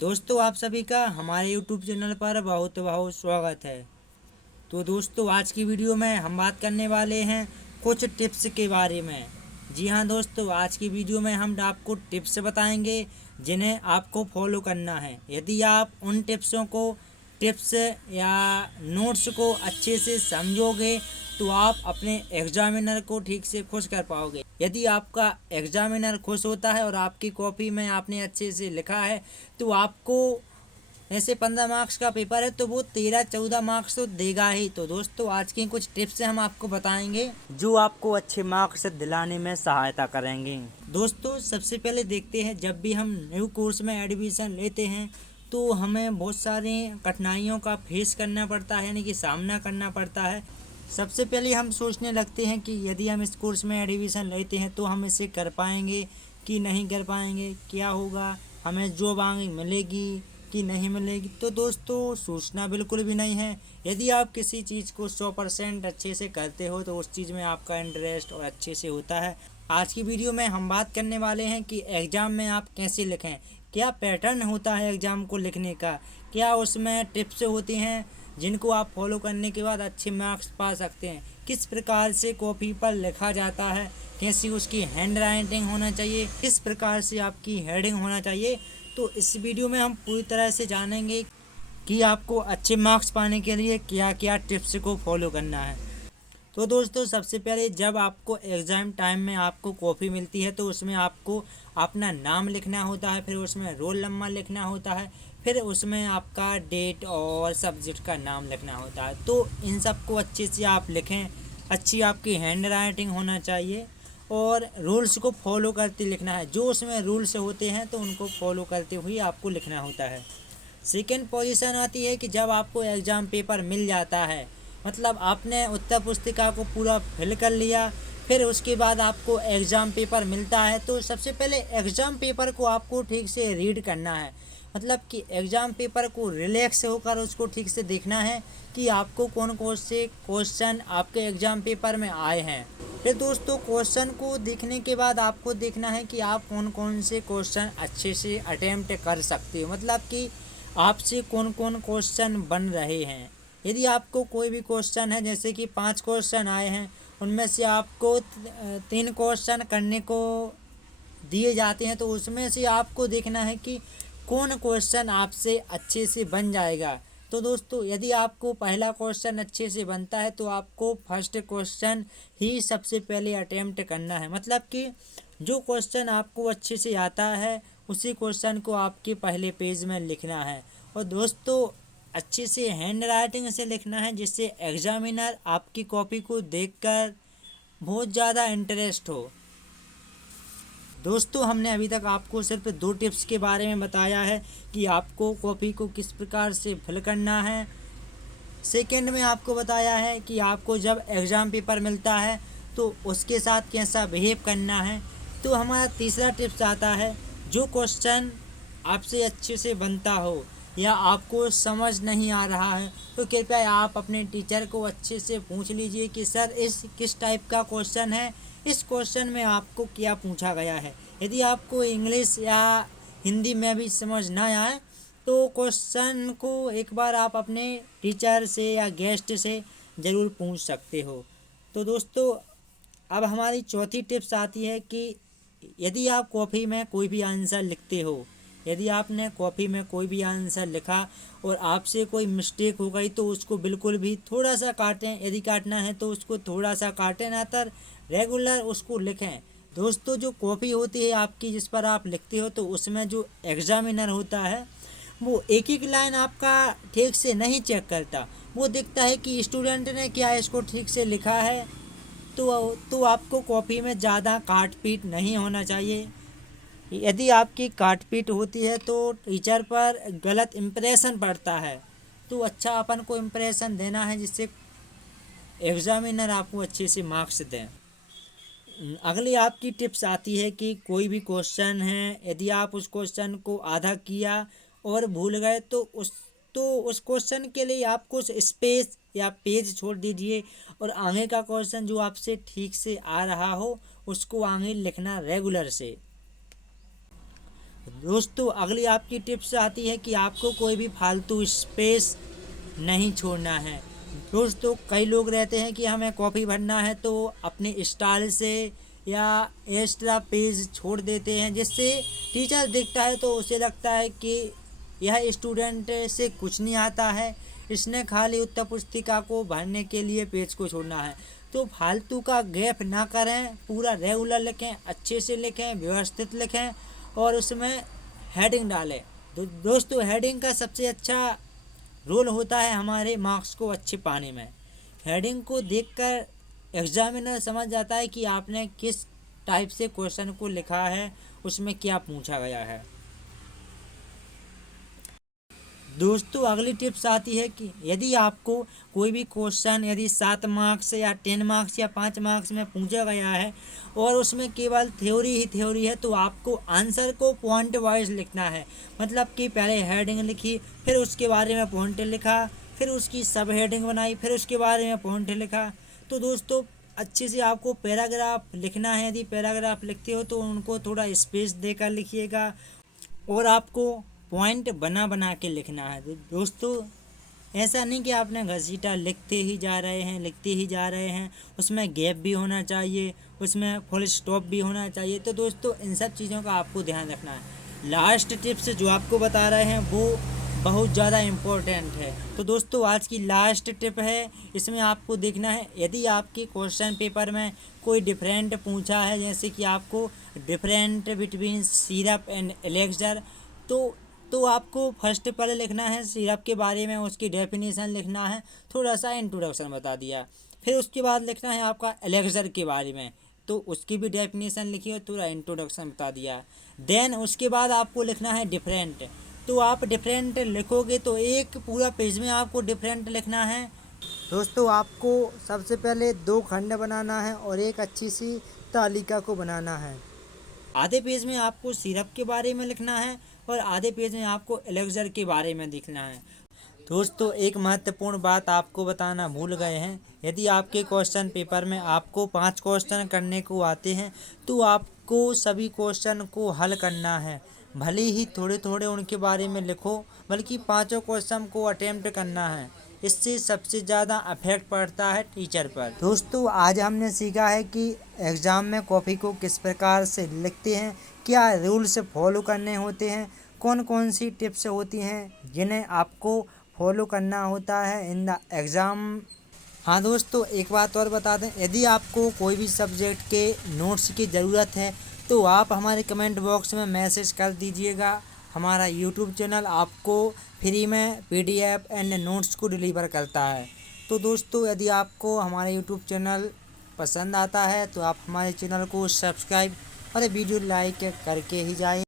दोस्तों, आप सभी का हमारे YouTube चैनल पर बहुत बहुत स्वागत है। तो दोस्तों, आज की वीडियो में हम बात करने वाले हैं कुछ टिप्स के बारे में। जी हाँ दोस्तों, आज की वीडियो में हम आपको टिप्स बताएंगे जिन्हें आपको फॉलो करना है। यदि आप उन टिप्स या नोट्स को अच्छे से समझोगे तो आप अपने एग्जामिनर को ठीक से खुश कर पाओगे। यदि आपका एग्जामिनर खुश होता है और आपकी कॉपी में आपने अच्छे से लिखा है तो आपको ऐसे 15 मार्क्स का पेपर है तो वो 13-14 मार्क्स तो देगा ही। तो दोस्तों, आज की कुछ टिप्स हम आपको बताएंगे जो आपको अच्छे मार्क्स दिलाने में सहायता करेंगे। दोस्तों, सबसे पहले देखते हैं, जब भी हम न्यू कोर्स में एडमिशन लेते हैं तो हमें बहुत सारी कठिनाइयों का फेस करना पड़ता है, यानी कि सामना करना पड़ता है। सबसे पहले हम सोचने लगते हैं कि यदि हम इस कोर्स में एडमिशन लेते हैं तो हम इसे कर पाएंगे कि नहीं कर पाएंगे, क्या होगा, हमें जॉब आगे मिलेगी कि नहीं मिलेगी। तो दोस्तों, सोचना बिल्कुल भी नहीं है। यदि आप किसी चीज़ को 100% अच्छे से करते हो तो उस चीज़ में आपका इंटरेस्ट और अच्छे से होता है। आज की वीडियो में हम बात करने वाले हैं कि एग्ज़ाम में आप कैसे लिखें, क्या पैटर्न होता है एग्ज़ाम को लिखने का, क्या उसमें टिप्स होती हैं जिनको आप फॉलो करने के बाद अच्छे मार्क्स पा सकते हैं, किस प्रकार से कॉपी पर लिखा जाता है, कैसी उसकी हैंड राइटिंग होना चाहिए, किस प्रकार से आपकी हेडिंग होना चाहिए। तो इस वीडियो में हम पूरी तरह से जानेंगे कि आपको अच्छे मार्क्स पाने के लिए क्या क्या टिप्स को फॉलो करना है। तो दोस्तों, सबसे पहले जब आपको एग्ज़ाम टाइम में आपको कॉपी मिलती है तो उसमें आपको अपना नाम लिखना होता है, फिर उसमें रोल नंबर लिखना होता है, फिर उसमें आपका डेट और सब्जेक्ट का नाम लिखना होता है। तो इन सब को अच्छे से आप लिखें, अच्छी आपकी हैंड राइटिंग होना चाहिए और रूल्स को फॉलो करते लिखना है। जो उसमें रूल्स होते हैं तो उनको फॉलो करते हुए आपको लिखना होता है। सेकेंड पोजीशन आती है कि जब आपको एग्ज़ाम पेपर मिल जाता है, मतलब आपने उत्तर पुस्तिका को पूरा फिल कर लिया, फिर उसके बाद आपको एग्ज़ाम पेपर मिलता है तो सबसे पहले एग्ज़ाम पेपर को आपको ठीक से रीड करना है। मतलब कि एग्ज़ाम पेपर को रिलैक्स होकर उसको ठीक से देखना है कि आपको कौन कौन से क्वेश्चन आपके एग्ज़ाम पेपर में आए हैं। फिर दोस्तों, क्वेश्चन को देखने के बाद आपको देखना है कि आप कौन कौन से क्वेश्चन अच्छे से अटेम्प्ट कर सकते हो, मतलब कि आपसे कौन कौन क्वेश्चन बन रहे हैं। यदि आपको कोई भी क्वेश्चन है, जैसे कि 5 क्वेश्चन आए हैं, उनमें से आपको 3 क्वेश्चन करने को दिए जाते हैं तो उसमें से आपको देखना है कि कौन क्वेश्चन आपसे अच्छे से बन जाएगा। तो दोस्तों, यदि आपको पहला क्वेश्चन अच्छे से बनता है तो आपको फर्स्ट क्वेश्चन ही सबसे पहले अटेम्प्ट करना है। मतलब कि जो क्वेश्चन आपको अच्छे से आता है उसी क्वेश्चन को आपके पहले पेज में लिखना है। और दोस्तों, अच्छे से हैंड राइटिंग से लिखना है जिससे एग्जामिनर आपकी कॉपी को देखकर बहुत ज़्यादा इंटरेस्ट हो। दोस्तों, हमने अभी तक आपको सिर्फ 2 टिप्स के बारे में बताया है कि आपको कॉपी को किस प्रकार से फिल करना है। सेकंड में आपको बताया है कि आपको जब एग्ज़ाम पेपर मिलता है तो उसके साथ कैसा बिहेव करना है। तो हमारा तीसरा टिप्स आता है, जो क्वेश्चन आपसे अच्छे से बनता हो या आपको समझ नहीं आ रहा है तो कृपया आप अपने टीचर को अच्छे से पूछ लीजिए कि सर इस किस टाइप का क्वेश्चन है, इस क्वेश्चन में आपको क्या पूछा गया है। यदि आपको इंग्लिश या हिंदी में भी समझ ना आए तो क्वेश्चन को एक बार आप अपने टीचर से या गेस्ट से ज़रूर पूछ सकते हो। तो दोस्तों, अब हमारी चौथी टिप्स आती है कि यदि आप कॉपी में कोई भी आंसर लिखते हो, यदि आपने कॉपी में कोई भी आंसर लिखा और आपसे कोई मिस्टेक हो गई तो उसको बिल्कुल भी थोड़ा सा काटें, यदि काटना है तो उसको थोड़ा सा काटें ना, तर रेगुलर उसको लिखें। दोस्तों, जो कॉपी होती है आपकी जिस पर आप लिखते हो तो उसमें जो एग्जामिनर होता है वो एक एक लाइन आपका ठीक से नहीं चेक करता, वो देखता है कि स्टूडेंट ने क्या इसको ठीक से लिखा है। तो आपको कॉपी में ज़्यादा काट पीट नहीं होना चाहिए। यदि आपकी काट पीट होती है तो टीचर पर गलत इम्प्रेशन पड़ता है। तो अच्छा अपन को इम्प्रेशन देना है जिससे एग्जामिनर आपको अच्छे से मार्क्स दें। अगली आपकी टिप्स आती है कि कोई भी क्वेश्चन है, यदि आप उस क्वेश्चन को आधा किया और भूल गए तो उस क्वेश्चन के लिए आप कुछ स्पेस या पेज छोड़ दीजिए और आगे का क्वेश्चन जो आपसे ठीक से आ रहा हो उसको आगे लिखना रेगुलर से। दोस्तों अगली आपकी टिप्स आती है कि आपको कोई भी फालतू स्पेस नहीं छोड़ना है। दोस्तों कई लोग रहते हैं कि हमें कॉपी भरना है तो अपने स्टाइल से या एक्स्ट्रा पेज छोड़ देते हैं, जिससे टीचर देखता है तो उसे लगता है कि यह स्टूडेंट से कुछ नहीं आता है, इसने खाली उत्तर पुस्तिका को भरने के लिए पेज को छोड़ना है। तो फालतू का गैप ना करें, पूरा रेगुलर लिखें, अच्छे से लिखें, व्यवस्थित लिखें और उसमें हेडिंग डालें। दोस्तों हेडिंग का सबसे अच्छा रोल होता है हमारे मार्क्स को अच्छे पाने में। हेडिंग को देखकर एग्जामिनर समझ जाता है कि आपने किस टाइप से क्वेश्चन को लिखा है, उसमें क्या पूछा गया है। दोस्तों अगली टिप्स आती है कि यदि आपको कोई भी क्वेश्चन यदि 7 मार्क्स या 10 मार्क्स या 5 मार्क्स में पूछा गया है और उसमें केवल थ्योरी ही थ्योरी है, तो आपको आंसर को पॉइंट वाइज लिखना है। मतलब कि पहले हेडिंग लिखी, फिर उसके बारे में पॉइंट लिखा, फिर उसकी सब हेडिंग बनाई, फिर उसके बारे में पॉइंट लिखा। तो दोस्तों अच्छे से आपको पैराग्राफ लिखना है। यदि पैराग्राफ लिखते हो तो उनको थोड़ा स्पेस देकर लिखिएगा और आपको पॉइंट बना बना के लिखना है। दोस्तों ऐसा नहीं कि आपने घसीटा लिखते ही जा रहे हैं, लिखते ही जा रहे हैं, उसमें गैप भी होना चाहिए, उसमें फुल स्टॉप भी होना चाहिए। तो दोस्तों इन सब चीज़ों का आपको ध्यान रखना है। लास्ट टिप्स जो आपको बता रहे हैं वो बहुत ज़्यादा इम्पोर्टेंट है। तो दोस्तों आज की लास्ट टिप है, इसमें आपको देखना है यदि आपके क्वेश्चन पेपर में कोई डिफरेंट पूछा है, जैसे कि आपको different between syrup and elixir, तो आपको फर्स्ट पहले लिखना है सिरप के बारे में, उसकी डेफिनेशन लिखना है, थोड़ा सा इंट्रोडक्शन बता दिया। फिर उसके बाद लिखना है आपका एलेक्सर के बारे में, तो उसकी भी डेफिनेशन लिखी और थोड़ा इंट्रोडक्शन बता दिया। देन उसके बाद आपको लिखना है डिफरेंट, तो आप डिफरेंट लिखोगे तो एक पूरा पेज में आपको डिफरेंट लिखना है। दोस्तों आपको सबसे पहले 2 खंड बनाना है और एक अच्छी सी तालिका को बनाना है। आधे पेज में आपको सिरप के बारे में लिखना है और आधे पेज में आपको एलेक्सर के बारे में लिखना है। दोस्तों एक महत्वपूर्ण बात आपको बताना भूल गए हैं, यदि आपके क्वेश्चन पेपर में आपको 5 क्वेश्चन करने को आते हैं तो आपको सभी क्वेश्चन को हल करना है। भले ही थोड़े थोड़े उनके बारे में लिखो, बल्कि 5 क्वेश्चन को अटेम्प्ट करना है। इससे सबसे ज़्यादा अफेक्ट पड़ता है टीचर पर। दोस्तों आज हमने सीखा है कि एग्ज़ाम में कॉपी को किस प्रकार से लिखते हैं, क्या रूल्स फॉलो करने होते हैं, कौन कौन सी टिप्स होती हैं जिन्हें आपको फॉलो करना होता है इन द एग्ज़ाम। हाँ दोस्तों एक बात और बता दें, यदि आपको कोई भी सब्जेक्ट के नोट्स की ज़रूरत है तो आप हमारे कमेंट बॉक्स में मैसेज कर दीजिएगा। हमारा यूट्यूब चैनल आपको फ्री में PDF एंड नोट्स को डिलीवर करता है। तो दोस्तों यदि आपको हमारा यूट्यूब चैनल पसंद आता है तो आप हमारे चैनल को सब्सक्राइब और वीडियो लाइक करके ही जाएं।